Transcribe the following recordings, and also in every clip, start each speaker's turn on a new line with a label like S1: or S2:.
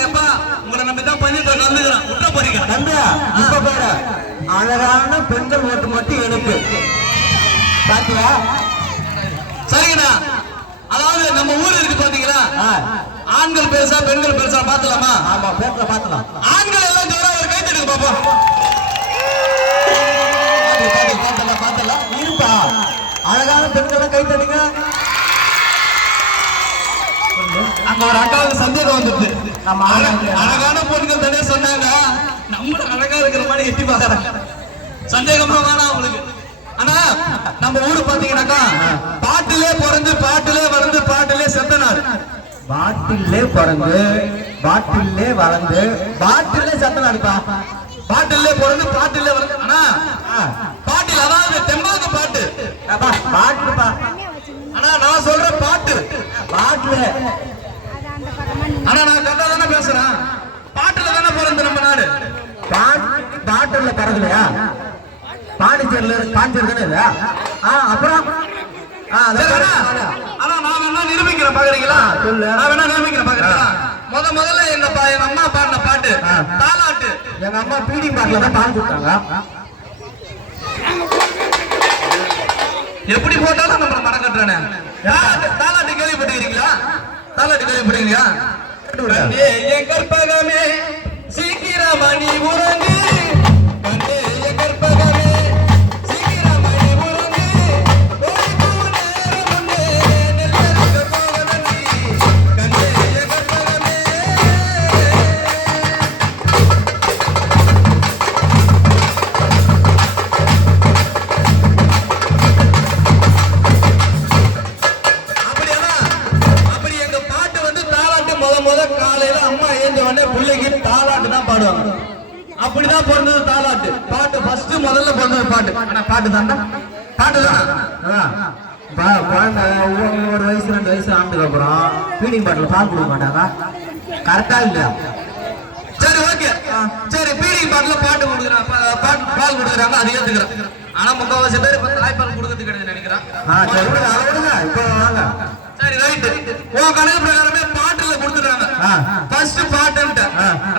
S1: எப்பா உங்களை நம்பி தான் பஞ்சாயத்துல கலந்துக்கிறேன் விட்ட போறீங்க.
S2: தம்பியா இப்ப பாரு. அழகான பெண்கள் ஓட்டு மட்டும் எனக்கு பாத்தியா?
S1: சரிங்கண்ணா. அதாவது நம்ம ஊர் இருக்கு பாத்தீங்களா? ஆண்கள் பெருசா பெண்கள் பெருசா பாத்துலாமா
S2: ஆமா பேசல பாத்தலாம்
S1: ஆண்கள் எல்லாம் ஜோரா ஒரு கை தட்டுங்க பாப்போம்.
S2: பாத்தல பாத்தல இருப்பா. அழகான பெண்களை கை தட்டுங்க.
S1: ஒரு அக்காவுக்கு சந்தேகம் வந்துருது. அழ- அழகான பொண்ணுகள் தானே சொன்னாங்க. நம்மளும் அழகா இருக்கிற மாதிரி எட்டி பாக்குறாங்க சந்தேகமா வேணாம் அவங்களுக்கு. ஆனா நம்ம ஊரு பாத்தீங்கன்னாக்கா பாட்டிலே பிறந்து பாட்டிலே வளர்ந்து பாட்டிலே செத்த நாடு
S2: பாட்டிலே பிறந்து பாட்டிலே வளர்ந்து பாட்டிலே சத்தம் அடிப்பா
S1: பாட்டிலே பிறந்து பாட்டிலே வளர்ந்து. ஆனா பாட்டில் அதாவது தெம்பாங்க பாட்டு.
S2: பாட்டுப்பா.
S1: ஆனா நான் சொல்ற பாட்டு.
S2: பாட்டுல.
S1: ஆனா நான் கரெக்டா தானே பேசுறேன். பாட்டுல தானே பிறந்து நம்ம நாடு.
S2: பாட்டு பாட்டுல பிறகுலையா பாண்டிச்சேரியில பாண்டிச்சேரி தானே இது? ஆ அப்புறம்.
S1: ஆனா நான் வேணா நிரூபிக்கிறேன் பாக்குறீங்களா?
S2: சொல்லு.
S1: நான் வேணா நிரூபிக்கிறேன் பாக்குறீங்களா? முத முதல்ல எங்க எங்க அம்மா பாடின பாட்டு. தாலாட்டு.
S2: எங்க அம்மா பீடிங் பாட்டில தான் கொடுத்தாங்க.
S1: எப்படி போட்டாலும் நம்மள மறக்கட்டுறானே தாலாட்டு கேள்விப்பட்டிருக்கீங்களா? தாலாட்டு கேள்விப்படுறீங்களா என் கற்பகமே பிள்ளைக்கு தாலாட்டு தான் பாடுவாங்க. அப்படிதான் பிறந்தது தாலாட்டு. பாட்டு ஃபர்ஸ்ட் முதல்ல பிறந்தது பாட்டு. ஆனா பாட்டு தான்டா பாட்டு தான்.
S2: குழந்தை ஒரு வயசு ரெண்டு வயசு ஆனதுக்கு அப்புறம் பீடிங் பாட்டில் பால் கொடுக்க மாட்டாங்க. கரெக்டா இல்லையா?
S1: சரி ஓகே சரி பீடிங் பாட்டுல பாட்டு கொடுக்குறாங்க பால் கொடுக்குறாங்க அது ஏத்துக்கிறேன். ஆனா முக்கால்வாசி பேர் இப்ப தாய்ப்பால் கொடுக்கறது கிடையாது நினைக்கிறேன்.
S2: இப்போ வாங்க.
S1: சரி ரைட் உன் கணக்கு பிரகாரமே பாட்டுல கொடுத்துறாங்க. ஃபர்ஸ்ட்.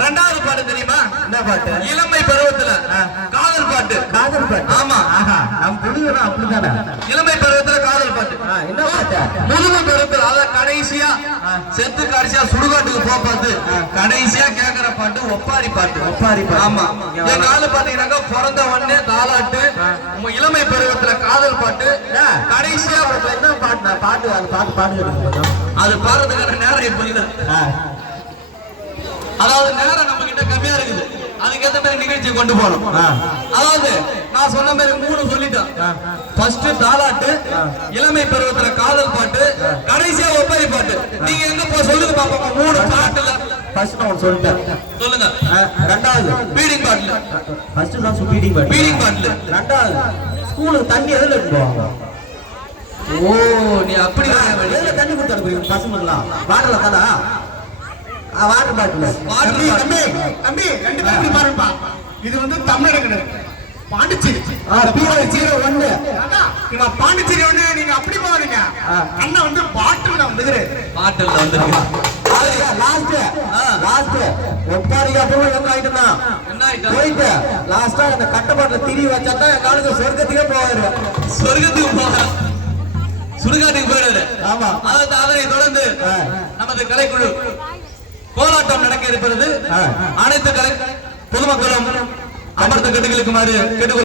S1: ரெண்டாவது பாட்டு தெரியுமா?
S2: என்ன பாட்டு?
S1: இளமை பருவத்துல. காதல் பாட்டு.
S2: காதல் பாட்டு?
S1: ஆமா.
S2: ஆஹா. நம்ம புரியுதுனா அப்படித்தானே?
S1: இளமை பருவத்துல காதல் பாட்டு.
S2: என்ன பாட்டு?
S1: முதுமை பருவத்துல அத கடைசியா செத்து கடைசியா சுடுகாட்டுக்கு போக பார்த்து கடைசியா கேக்குற பாட்டு ஒப்பாரி பாட்டு.
S2: ஒப்பாரி பாட்டு.
S1: ஆமா. எங்க. ஆளு பாத்தீங்கன்னாக்கா பிறந்த உடனே தாலாட்டு உங்க இளமை பருவத்துல காதல் பாட்டு. கடைசியா
S2: என்ன பாட்டு? பாட்டு பாட்டு பாட்டு
S1: அது பாடுறதுக்கான நேரம் இப்ப இல்ல அதாவது நேரம் நம்ம கிட்ட கம்மியா இருக்குது. அதுக்கேத்த மாதிரி நிகழ்ச்சியை கொண்டு
S2: ஆ.
S1: அதாவது நான் சொன்ன மாதிரி மூணு சொல்லிட்டேன். ஃபர்ஸ்ட் தாலாட்டு இளமை பருவத்துல காதல் பாட்டு கடைசியா ஒப்பாரி பாட்டு. நீங்க எங்க போ சொல்லுங்க பாப்போம். மூணு பாட்டுல.
S2: ஃபர்ஸ்ட் நான் சொல்லிட்டேன்.
S1: சொல்லுங்க.
S2: ரெண்டாவது.
S1: பீடிங் பாட்டுல
S2: ஃபர்ஸ்ட் தான் பீடிங் பாட்டு
S1: பீடிங் பாட்டுல
S2: ரெண்டாவது. ஸ்கூலுக்கு தண்ணி எதுல
S1: ஓ நீ அப்படி
S2: தண்ணி கொடுத்து அனுப்புறீங்க? பசங்களுக்குலாம். வாட்டர்ல தானா? வாட்டர் பாட்டில்
S3: தம்பி. தம்பி, தம்பி, ரெண்டு பேரும் இப்படி பாருப்பா. இது வந்து தமிழக. பாண்டிச்சேரி இவன் பாண்டிச்சேரி ஒண்ணு, நீங்க அப்படி போகாதீங்க.
S2: ஆ.
S3: அண்ணன் வந்து பாட்டில்ல வந்துக்கிறாரு.
S1: பாட்டுல வந்துருக்கு
S2: லாஸ்ட் லாஸ்ட் ஒப்பாரிக்கு அப்புறம் ஆயிட்டுனா
S1: என்ன ஆயிட்டா
S2: போயிட்டு லாஸ்டா அந்த கட்ட பாட்டில் திரி வச்சா தான் ஆளுங்க சொர்க்கத்துக்கே போவாரு
S1: சொர்க்கத்துக்கு போக சுடுகாட்டுக்கு போயிடுறாரு
S2: ஆமா
S1: அதனை தொடர்ந்து. நமது கலைக்குழு கோலாட்டம் நடக்க
S2: ஆ.
S1: அனைத்து பொதுமக்களும் அமர்ந்த கட்டுகளுக்குமாறு கேட்டுக்கொள்ள